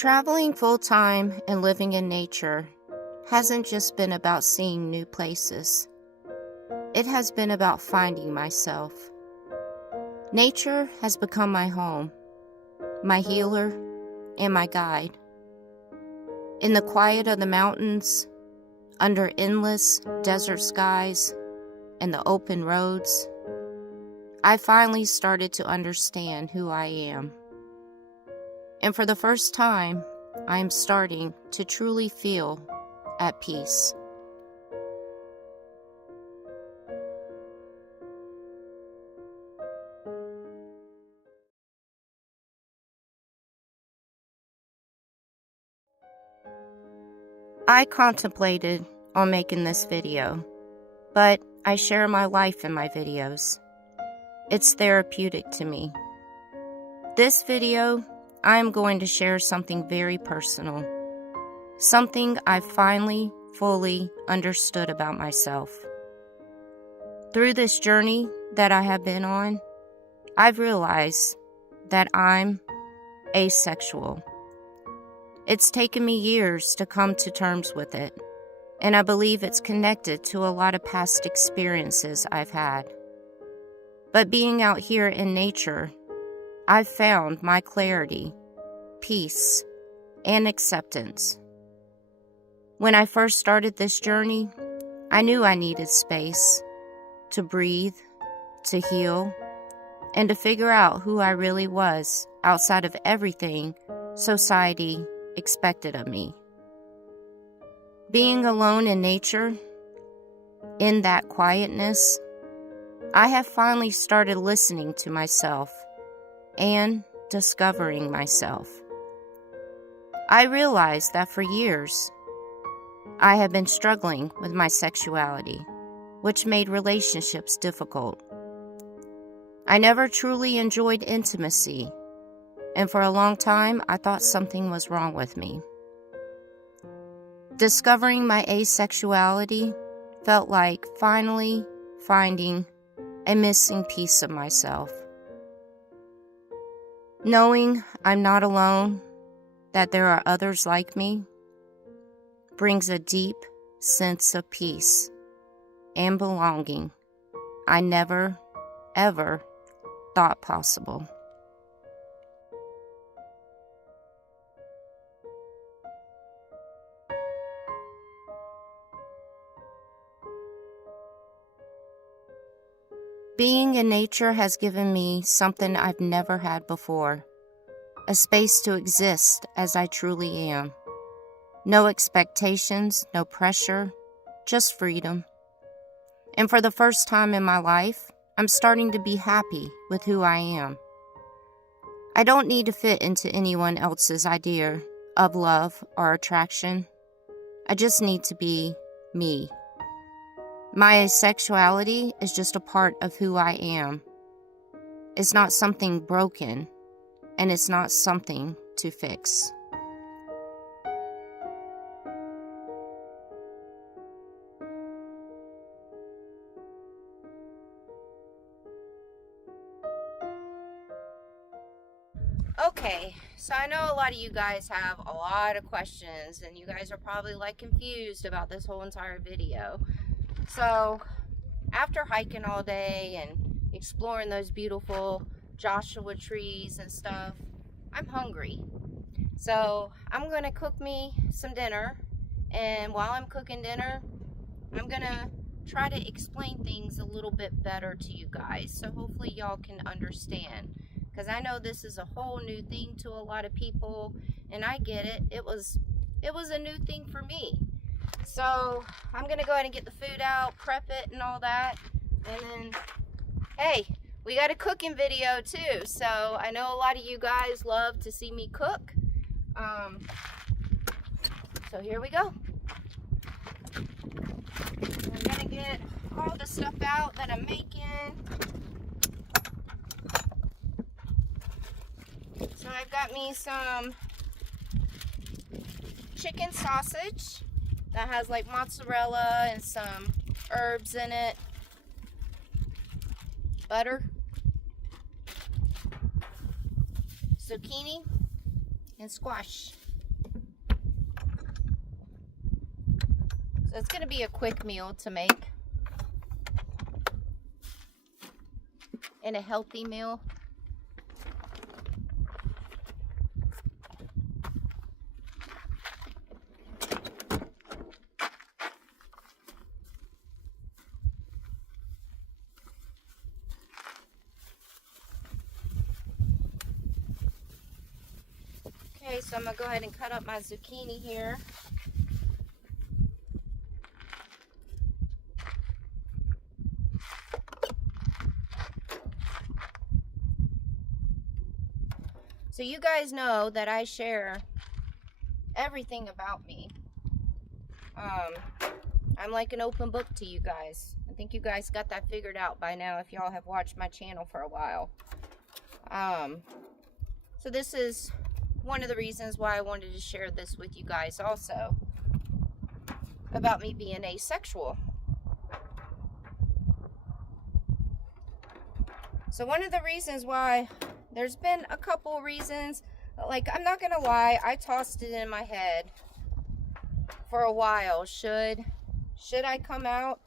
Traveling full-time and living in nature hasn't just been about seeing new places. It has been about finding myself. Nature has become my home, my healer, and my guide. In the quiet of the mountains, under endless desert skies, and the open roads, I finally started to understand who I am. And for the first time, I am starting to truly feel at peace. I contemplated on making this video, but I share my life in my videos. It's therapeutic to me. This video, I am going to share something very personal, something I finally fully understood about myself. Through this journey that I have been on, I've realized that I'm asexual. It's taken me years to come to terms with it, and I believe it's connected to a lot of past experiences I've had. But being out here in nature, I've found my clarity, peace, and acceptance. When I first started this journey, I knew I needed space to breathe, to heal, and to figure out who I really was outside of everything society expected of me. Being alone in nature, in that quietness, I have finally started listening to myself and discovering myself. I realized that for years, I have been struggling with my sexuality, which made relationships difficult. I never truly enjoyed intimacy, and for a long time, I thought something was wrong with me. Discovering my asexuality felt like finally finding a missing piece of myself. Knowing I'm not alone, that there are others like me, brings a deep sense of peace and belonging I never, ever thought possible. Being in nature has given me something I've never had before, a space to exist as I truly am. No expectations, no pressure, just freedom. And for the first time in my life, I'm starting to be happy with who I am. I don't need to fit into anyone else's idea of love or attraction. I just need to be me. My asexuality is just a part of who I am. It's not something broken, and it's not something to fix. Okay, so I know a lot of you guys have a lot of questions, and you guys are probably like confused about this whole entire video. So, after hiking all day and exploring those beautiful Joshua trees and stuff, I'm hungry. So, I'm going to cook me some dinner, and while I'm cooking dinner, I'm going to try to explain things a little bit better to you guys, so hopefully y'all can understand. Because I know this is a whole new thing to a lot of people, and I get it. It was a new thing for me. So I'm gonna go ahead and get the food out, prep it and all that, and then, hey, we got a cooking video too. So I know a lot of you guys love to see me cook. So here we go. I'm gonna get all the stuff out that I'm making. So I've got me some chicken sausage that has like mozzarella and some herbs in it, butter, zucchini, and squash. So it's going to be a quick meal to make. And a healthy meal. Okay, so I'm going to go ahead and cut up my zucchini here. So you guys know that I share everything about me. I'm like an open book to you guys. I think you guys got that figured out by now if y'all have watched my channel for a while. So this is one of the reasons why I wanted to share this with you guys also. About me being asexual. So one of the reasons why, there's been a couple reasons, like I'm not gonna lie, I tossed it in my head for a while. Should I come out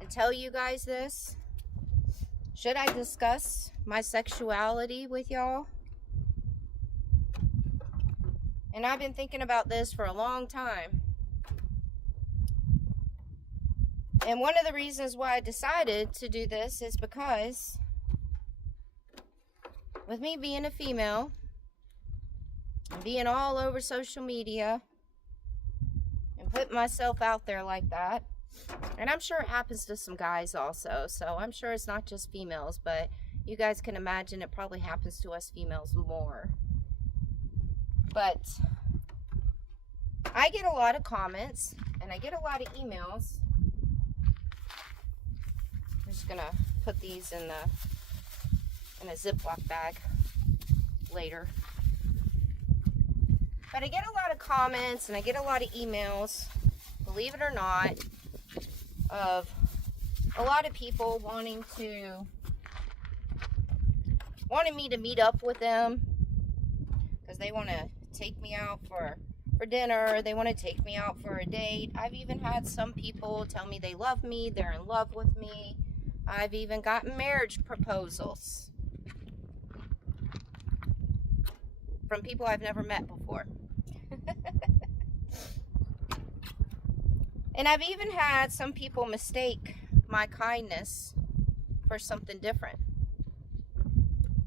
and tell you guys this? Should I discuss my sexuality with y'all? And I've been thinking about this for a long time. And one of the reasons why I decided to do this is because with me being a female and being all over social media and putting myself out there like that, and I'm sure it happens to some guys also, so I'm sure it's not just females, but you guys can imagine it probably happens to us females more. But I get a lot of comments and I get a lot of emails. I'm just gonna put these in a Ziploc bag later. But I get a lot of comments and I get a lot of emails, believe it or not, of a lot of people wanting me to meet up with them because they want to take me out for dinner, they want to take me out for a date. I've even had some people tell me they love me, they're in love with me. I've even gotten marriage proposals from people I've never met before. And I've even had some people mistake my kindness for something different.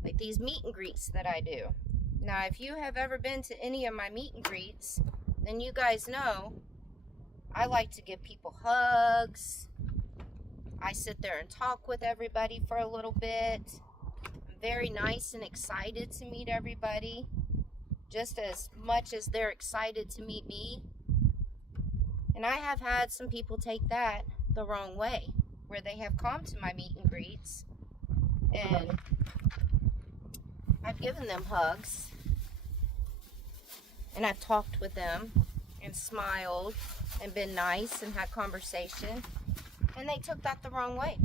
Like these meet and greets that I do. Now, if you have ever been to any of my meet and greets, then you guys know I like to give people hugs. I sit there and talk with everybody for a little bit. I'm very nice and excited to meet everybody, just as much as they're excited to meet me. And I have had some people take that the wrong way, where they have come to my meet and greets and I've given them hugs and I've talked with them and smiled and been nice and had conversation, and they took that the wrong way.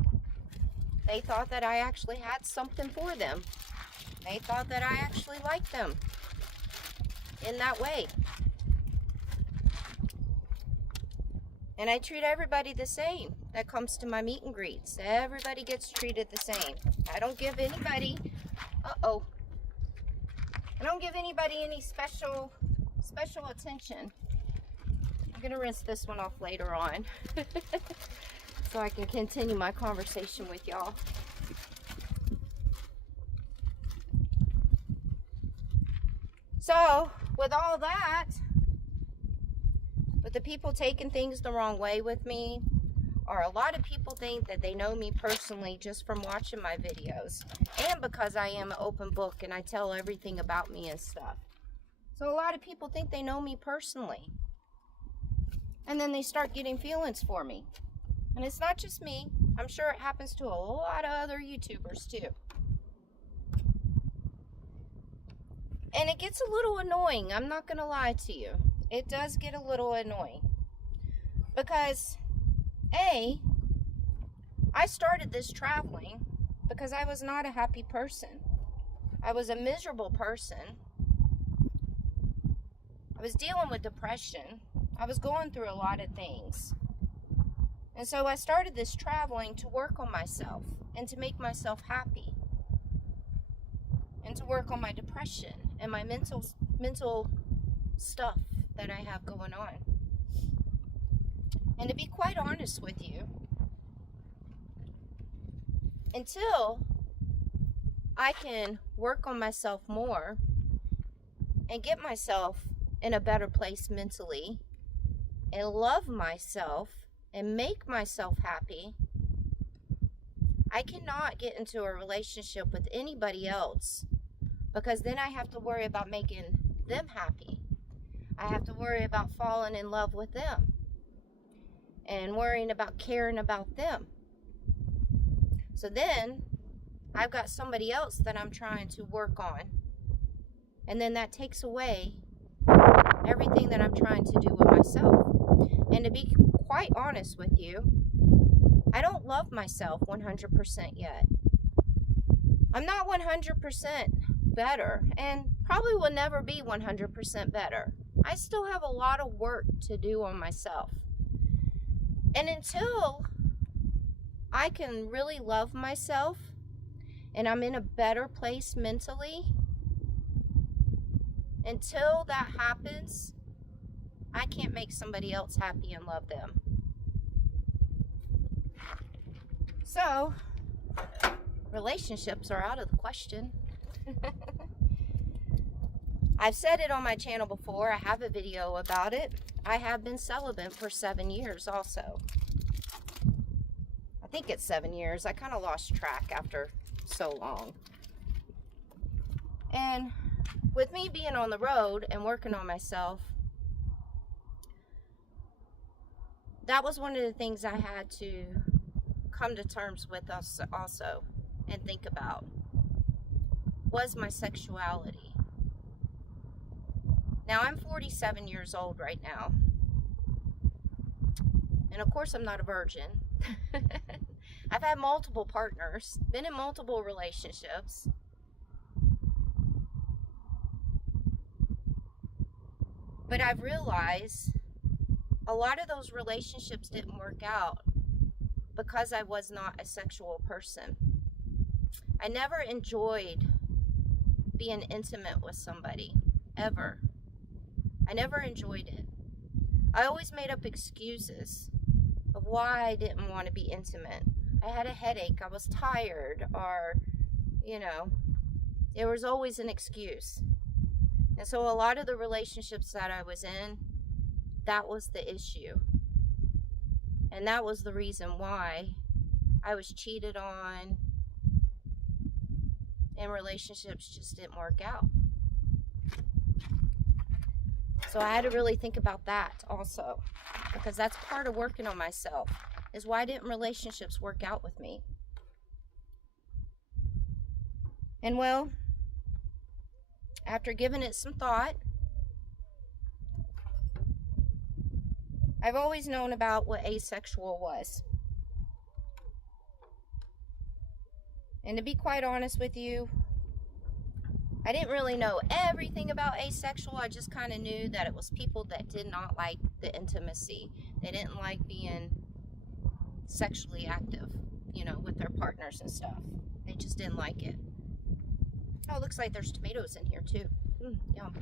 They thought that I actually had something for them. They thought that I actually liked them in that way. And I treat everybody the same that comes to my meet and greets. Everybody gets treated the same. I don't give anybody, I don't give anybody any special attention. I'm gonna rinse this one off later on so I can continue my conversation with y'all. So, with all that, with the people taking things the wrong way with me, or a lot of people think that they know me personally just from watching my videos, and because I am an open book and I tell everything about me and stuff. So a lot of people think they know me personally, and then they start getting feelings for me. And it's not just me. I'm sure it happens to a lot of other YouTubers too. And it gets a little annoying, I'm not gonna lie to you. It does get a little annoying. Because, I started this traveling because I was not a happy person. I was a miserable person. I was dealing with depression. I was going through a lot of things. And so I started this traveling to work on myself and to make myself happy. And to work on my depression and my mental stuff that I have going on. And to be quite honest with you, until I can work on myself more and get myself in a better place mentally and love myself and make myself happy, I cannot get into a relationship with anybody else, because then I have to worry about making them happy. I have to worry about falling in love with them and worrying about caring about them. So then I've got somebody else that I'm trying to work on. And then that takes away everything that I'm trying to do with myself. And to be quite honest with you, I don't love myself 100% yet. I'm not 100% better, and probably will never be 100% better. I still have a lot of work to do on myself. And until I can really love myself and I'm in a better place mentally, until that happens, I can't make somebody else happy and love them. So, relationships are out of the question. I've said it on my channel before. I have a video about it. I have been celibate for 7 years also. I think it's 7 years. I kind of lost track after so long. And with me being on the road and working on myself, that was one of the things I had to come to terms with us also and think about, was my sexuality. Now, I'm 47 years old right now. And of course, I'm not a virgin. I've had multiple partners, been in multiple relationships. But I've realized a lot of those relationships didn't work out because I was not a sexual person. I never enjoyed being intimate with somebody, ever. I never enjoyed it. I always made up excuses of why I didn't want to be intimate. I had a headache, I was tired, or, there was always an excuse. And so a lot of the relationships that I was in, that was the issue. And that was the reason why I was cheated on and relationships just didn't work out. So I had to really think about that also, because that's part of working on myself, is why didn't relationships work out with me? And well, after giving it some thought, I've always known about what asexual was. And to be quite honest with you, I didn't really know everything about asexual. I just kind of knew that it was people that did not like the intimacy. They didn't like being sexually active, with their partners and stuff. They just didn't like it. Oh, it looks like there's tomatoes in here too. Yum.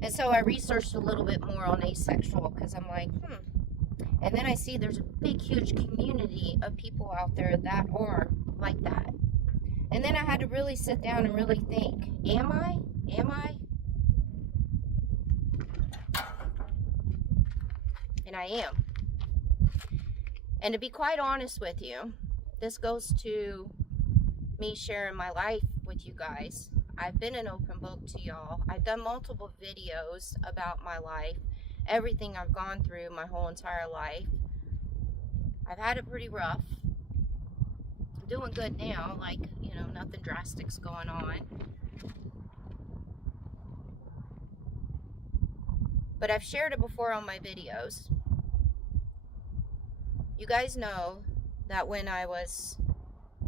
And so I researched a little bit more on asexual, because I'm like, And then I see there's a big, huge community of people out there that are like that. And then I had to really sit down and really think, am I? And I am. And to be quite honest with you, this goes to me sharing my life with you guys. I've been an open book to y'all. I've done multiple videos about my life, everything I've gone through my whole entire life. I've had it pretty rough. I'm doing good now, nothing drastic's going on. But I've shared it before on my videos. You guys know that when I was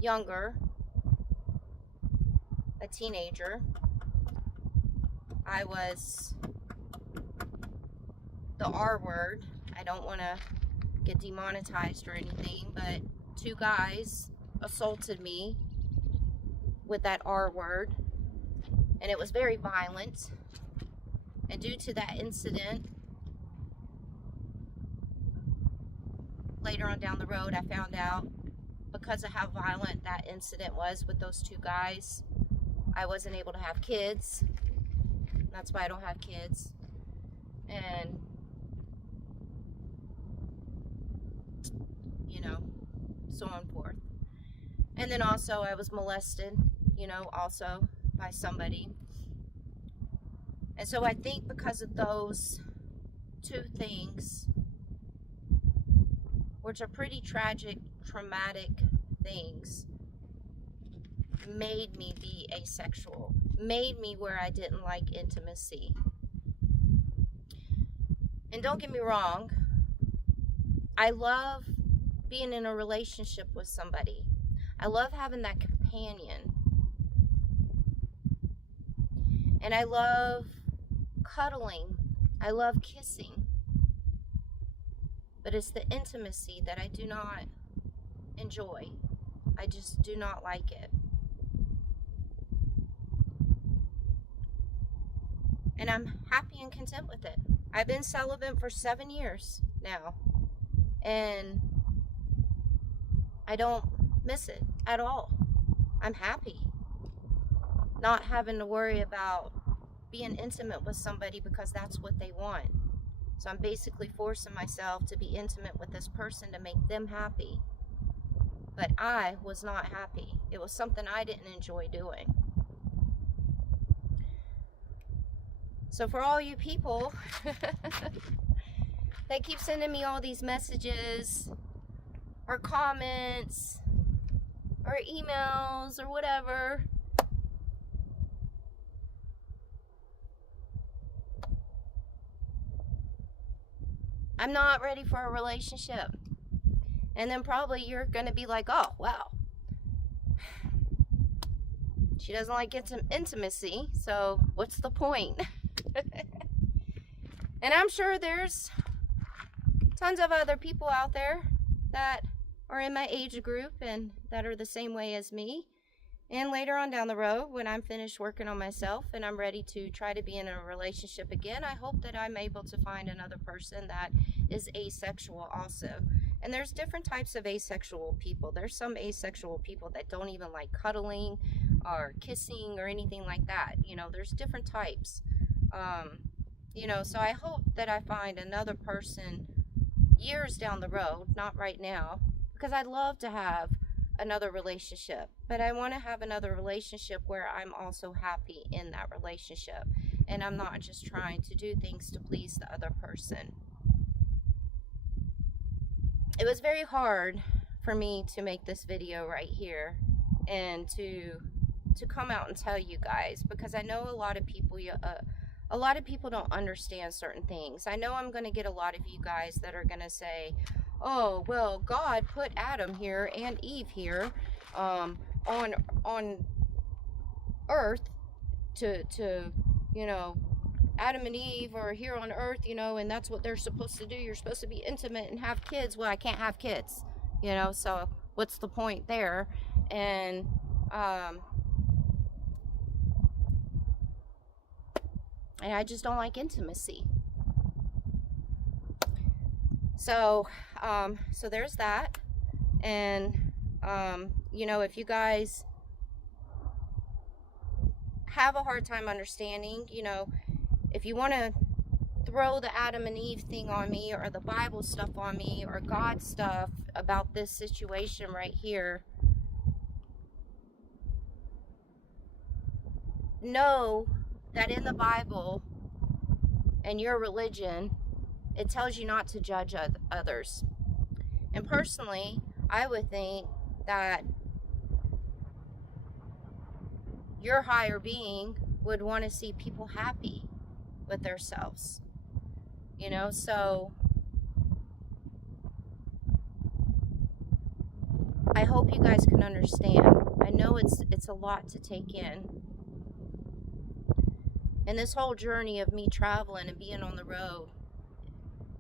younger, a teenager, I was the R word. I don't want to get demonetized or anything, but 2 guys assaulted me with that R word, and it was very violent. And due to that incident, later on down the road, I found out, because of how violent that incident was with those 2 guys, I wasn't able to have kids. That's why I don't have kids. And, you know, so on and forth. And then also I was molested, you know, also by somebody. And so I think because of those 2 things, which are pretty tragic, traumatic things, made me be asexual, made me where I didn't like intimacy. And don't get me wrong, I love being in a relationship with somebody. I love having that companion. And I love cuddling. I love kissing. But it's the intimacy that I do not enjoy. I just do not like it. And I'm happy and content with it. I've been celibate for 7 years now. And I don't miss it at all. I'm happy not having to worry about being intimate with somebody because that's what they want. So I'm basically forcing myself to be intimate with this person to make them happy. But I was not happy. It was something I didn't enjoy doing. So for all you people that keep sending me all these messages or comments or emails or whatever, I'm not ready for a relationship. And then probably you're going to be like, oh, wow, she doesn't like intimacy, so what's the point? And I'm sure there's tons of other people out there that are in my age group and that are the same way as me. And later on down the road, when I'm finished working on myself and I'm ready to try to be in a relationship again, I hope that I'm able to find another person that is asexual also. And there's different types of asexual people. There's some asexual people that don't even like cuddling or kissing or anything like that. You know, there's different types. You know, so I hope that I find another person years down the road, not right now, because I'd love to have another relationship, but I want to have another relationship where I'm also happy in that relationship, and I'm not just trying to do things to please the other person. It was very hard for me to make this video right here and to come out and tell you guys, because I know a lot of people don't understand certain things. I know I'm going to get a lot of you guys that are going to say, oh, well, God put Adam here and Eve here on earth to you know, Adam and Eve are here on earth, you know, and that's what they're supposed to do. You're supposed to be intimate and have kids. Well, I can't have kids, you know, so what's the point there? And I just don't like intimacy. So, so there's that. And, you know, if you guys have a hard time understanding, you know, if you want to throw the Adam and Eve thing on me or the Bible stuff on me or God stuff about this situation right here, know that in the Bible and your religion, it tells you not to judge others. And personally, I would think that your higher being would want to see people happy with themselves. You know, so I hope you guys can understand. I know it's a lot to take in. And this whole journey of me traveling and being on the road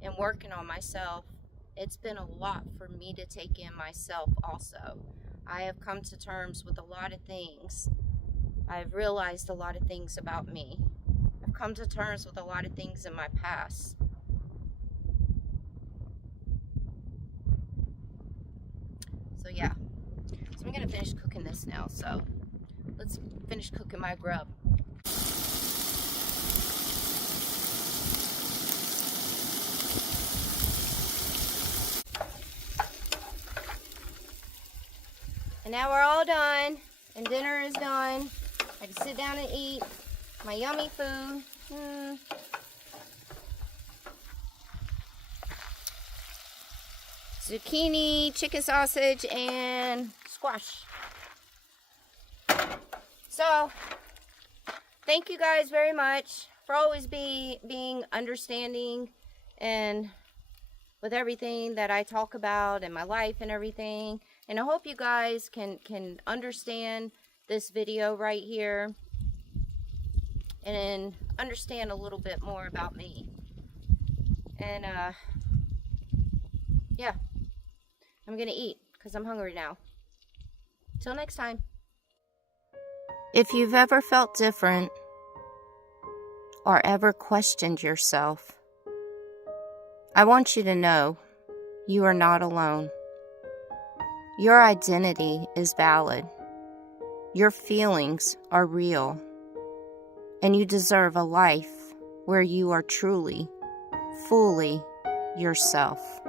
and working on myself, it's been a lot for me to take in myself also. I have come to terms with a lot of things. I've realized a lot of things about me. I've come to terms with a lot of things in my past. So yeah, so I'm gonna finish cooking this now. So let's finish cooking my grub. And now we're all done, and dinner is done. I can sit down and eat my yummy food. Zucchini, chicken sausage, and squash. So, thank you guys very much for always being understanding and with everything that I talk about in my life and everything. And I hope you guys can understand this video right here and understand a little bit more about me. And yeah, I'm gonna eat because I'm hungry now. Till next time. If you've ever felt different or ever questioned yourself, I want you to know you are not alone. Your identity is valid. Your feelings are real. And you deserve a life where you are truly, fully yourself.